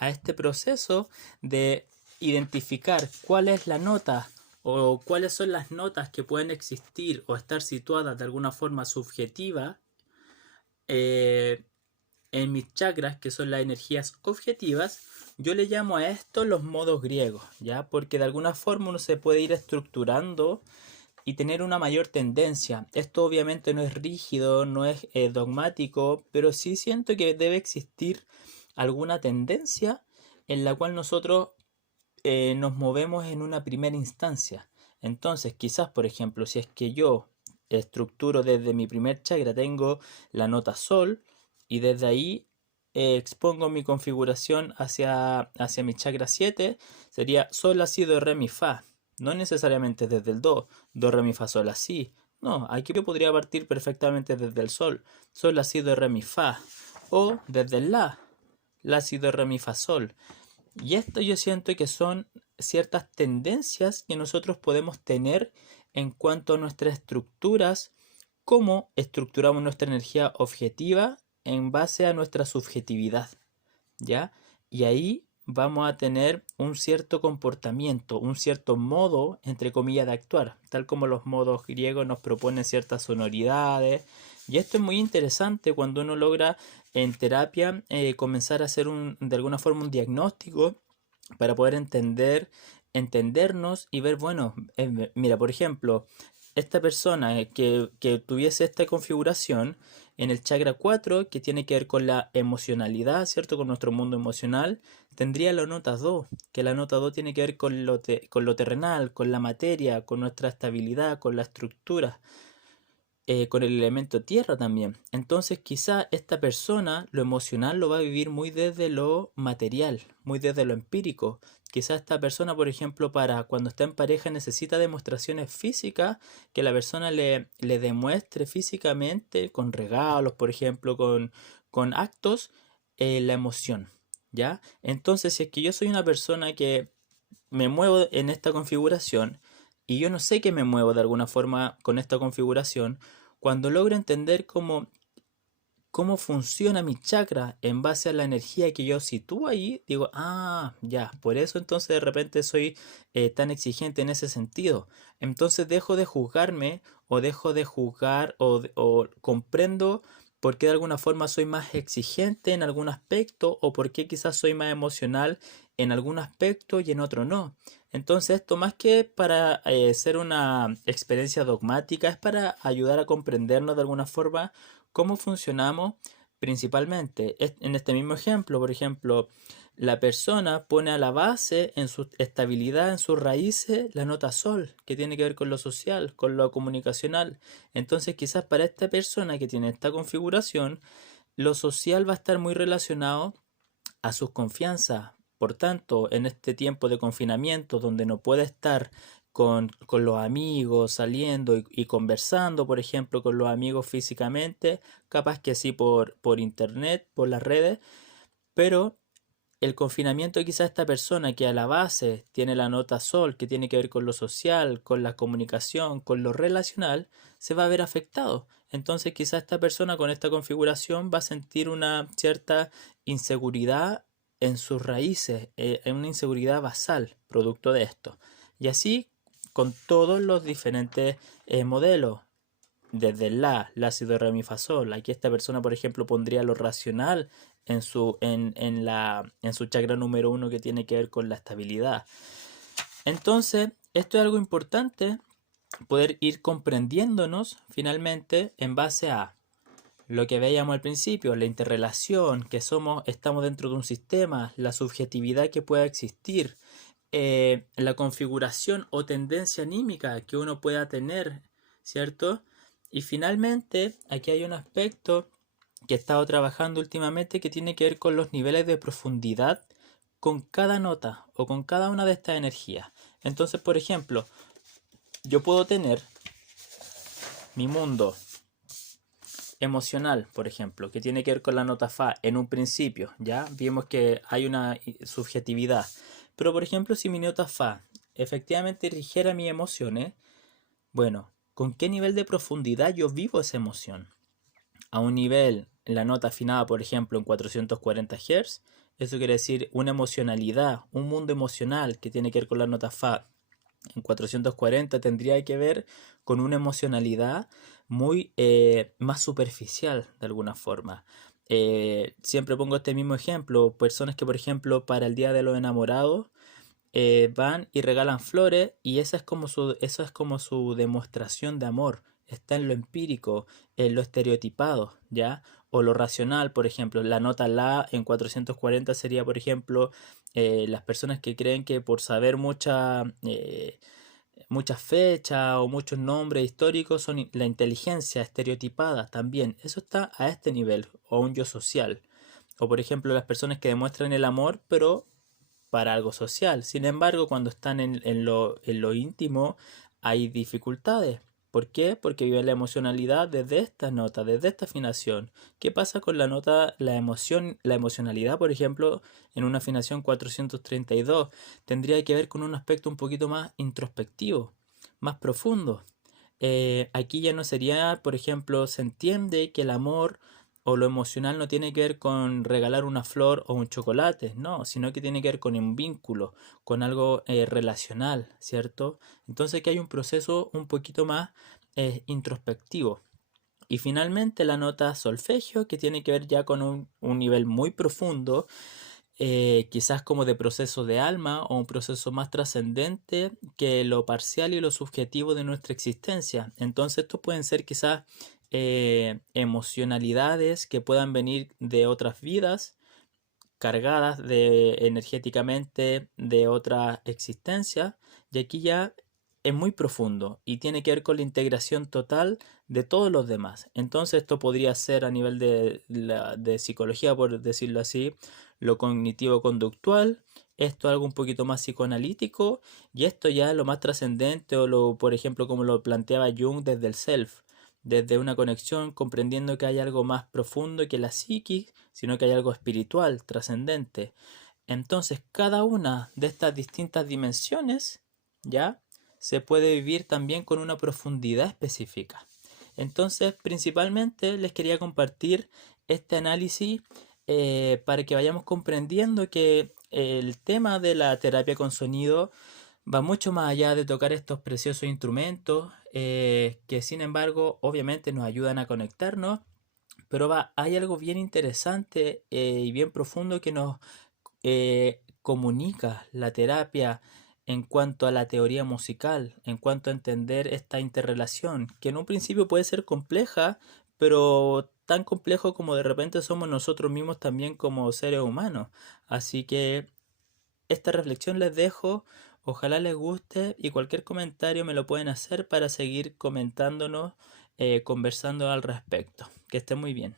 a este proceso de identificar cuál es la nota o cuáles son las notas que pueden existir o estar situadas de alguna forma subjetiva eh, en mis chakras, que son las energías objetivas, yo le llamo a esto los modos griegos, ¿ya? Porque de alguna forma uno se puede ir estructurando y tener una mayor tendencia. Esto obviamente no es rígido, no es dogmático, pero sí siento que debe existir alguna tendencia en la cual nosotros nos movemos en una primera instancia. Entonces, quizás, por ejemplo, si es que yo estructuro desde mi primer chakra, tengo la nota sol y desde ahí expongo mi configuración hacia mi chakra 7, sería sol, la, si, do, re, mi, fa. No necesariamente desde el do, re, mi, fa, sol, la, si. No, aquí yo podría partir perfectamente desde el sol, la, si, do, re, mi, fa. O desde el la, si, do, re, mi, fa, sol. Y esto yo siento que son ciertas tendencias que nosotros podemos tener en cuanto a nuestras estructuras, cómo estructuramos nuestra energía objetiva en base a nuestra subjetividad, ¿ya? Y ahí vamos a tener un cierto comportamiento, un cierto modo, entre comillas, de actuar, tal como los modos griegos nos proponen ciertas sonoridades. Y esto es muy interesante cuando uno logra en terapia comenzar a hacer de alguna forma un diagnóstico para poder entendernos y ver, bueno, mira, por ejemplo, esta persona que tuviese esta configuración en el chakra 4 que tiene que ver con la emocionalidad, ¿cierto? Con nuestro mundo emocional, tendría la nota do, que la nota do tiene que ver con lo terrenal, con la materia, con nuestra estabilidad, con la estructura, con el elemento tierra también. Entonces quizá esta persona lo emocional lo va a vivir muy desde lo material, muy desde lo empírico. Quizá esta persona, por ejemplo, para cuando está en pareja necesita demostraciones físicas, que la persona le demuestre físicamente, con regalos, por ejemplo, con actos, la emoción. ¿Ya? Entonces, si es que yo soy una persona que me muevo en esta configuración y yo no sé que me muevo de alguna forma con esta configuración, cuando logro entender cómo funciona mi chakra en base a la energía que yo sitúo ahí, digo, ah, ya, por eso entonces de repente soy tan exigente en ese sentido. Entonces dejo de juzgarme o dejo de juzgar o comprendo por qué de alguna forma soy más exigente en algún aspecto o por qué quizás soy más emocional en algún aspecto y en otro no. Entonces esto más que para ser una experiencia dogmática es para ayudar a comprendernos de alguna forma cómo funcionamos principalmente. En este mismo ejemplo, por ejemplo, la persona pone a la base en su estabilidad, en sus raíces, la nota sol, que tiene que ver con lo social, con lo comunicacional. Entonces, quizás para esta persona que tiene esta configuración, lo social va a estar muy relacionado a sus confianzas. Por tanto, en este tiempo de confinamiento donde no puede estar con los amigos, saliendo y conversando, por ejemplo, con los amigos físicamente, capaz que sí por internet, por las redes, pero el confinamiento quizá esta persona que a la base tiene la nota sol, que tiene que ver con lo social, con la comunicación, con lo relacional, se va a ver afectado. Entonces quizá esta persona con esta configuración va a sentir una cierta inseguridad en sus raíces, en una inseguridad basal, producto de esto. Y así con todos los diferentes modelos desde la, si, do, re, mi, fa, sol. Aquí esta persona, por ejemplo, pondría lo racional en su chakra número uno que tiene que ver con la estabilidad. Entonces, esto es algo importante, poder ir comprendiéndonos finalmente en base a lo que veíamos al principio, la interrelación, que estamos dentro de un sistema, la subjetividad que pueda existir, la configuración o tendencia anímica que uno pueda tener, ¿cierto? Y finalmente, aquí hay un aspecto que he estado trabajando últimamente que tiene que ver con los niveles de profundidad con cada nota o con cada una de estas energías. Entonces, por ejemplo, yo puedo tener mi mundo emocional, por ejemplo, que tiene que ver con la nota fa en un principio, ¿ya? Vimos que hay una subjetividad. Pero, por ejemplo, si mi nota fa efectivamente rigiera mis emociones, bueno, ¿con qué nivel de profundidad yo vivo esa emoción? A un nivel, la nota afinada, por ejemplo, en 440 Hz, eso quiere decir una emocionalidad, un mundo emocional que tiene que ver con la nota fa. En 440 tendría que ver con una emocionalidad muy más superficial de alguna forma. Siempre pongo este mismo ejemplo, personas que por ejemplo para el Día de los Enamorados van y regalan flores y eso es como su demostración de amor. Está en lo empírico, en lo estereotipado, ¿ya? O lo racional, por ejemplo. La nota La en 440 sería, por ejemplo, las personas que creen que por saber muchas fechas o muchos nombres históricos son la inteligencia estereotipada también. Eso está a este nivel, o un yo social. O por ejemplo, las personas que demuestran el amor, pero para algo social. Sin embargo, cuando están en lo íntimo, hay dificultades. ¿Por qué? Porque viven la emocionalidad desde esta nota, desde esta afinación. ¿Qué pasa con la nota, la emoción, la emocionalidad, por ejemplo, en una afinación 432? Tendría que ver con un aspecto un poquito más introspectivo, más profundo. Aquí ya no sería, por ejemplo, se entiende que el amor o lo emocional no tiene que ver con regalar una flor o un chocolate, no, sino que tiene que ver con un vínculo, con algo relacional, ¿cierto? Entonces que hay un proceso un poquito más introspectivo. Y finalmente la nota solfegio, que tiene que ver ya con un nivel muy profundo, quizás como de proceso de alma o un proceso más trascendente que lo parcial y lo subjetivo de nuestra existencia. Entonces, estos pueden ser quizás emocionalidades que puedan venir de otras vidas, cargadas de energéticamente de otra existencia, y aquí ya es muy profundo y tiene que ver con la integración total de todos los demás. Entonces esto podría ser a nivel de psicología, por decirlo así, lo cognitivo-conductual, esto algo un poquito más psicoanalítico, y esto ya lo más trascendente o lo, por ejemplo, como lo planteaba Jung desde el self, desde una conexión, comprendiendo que hay algo más profundo que la psiquis, sino que hay algo espiritual, trascendente. Entonces, cada una de estas distintas dimensiones, ¿ya? Se puede vivir también con una profundidad específica. Entonces, principalmente les quería compartir este análisis para que vayamos comprendiendo que el tema de la terapia con sonido va mucho más allá de tocar estos preciosos instrumentos que sin embargo obviamente nos ayudan a conectarnos, pero hay algo bien interesante y bien profundo que nos comunica la terapia en cuanto a la teoría musical, en cuanto a entender esta interrelación, que en un principio puede ser compleja, pero tan complejo como de repente somos nosotros mismos también como seres humanos. Así que esta reflexión les dejo, ojalá les guste y cualquier comentario me lo pueden hacer para seguir comentándonos, conversando al respecto. Que estén muy bien.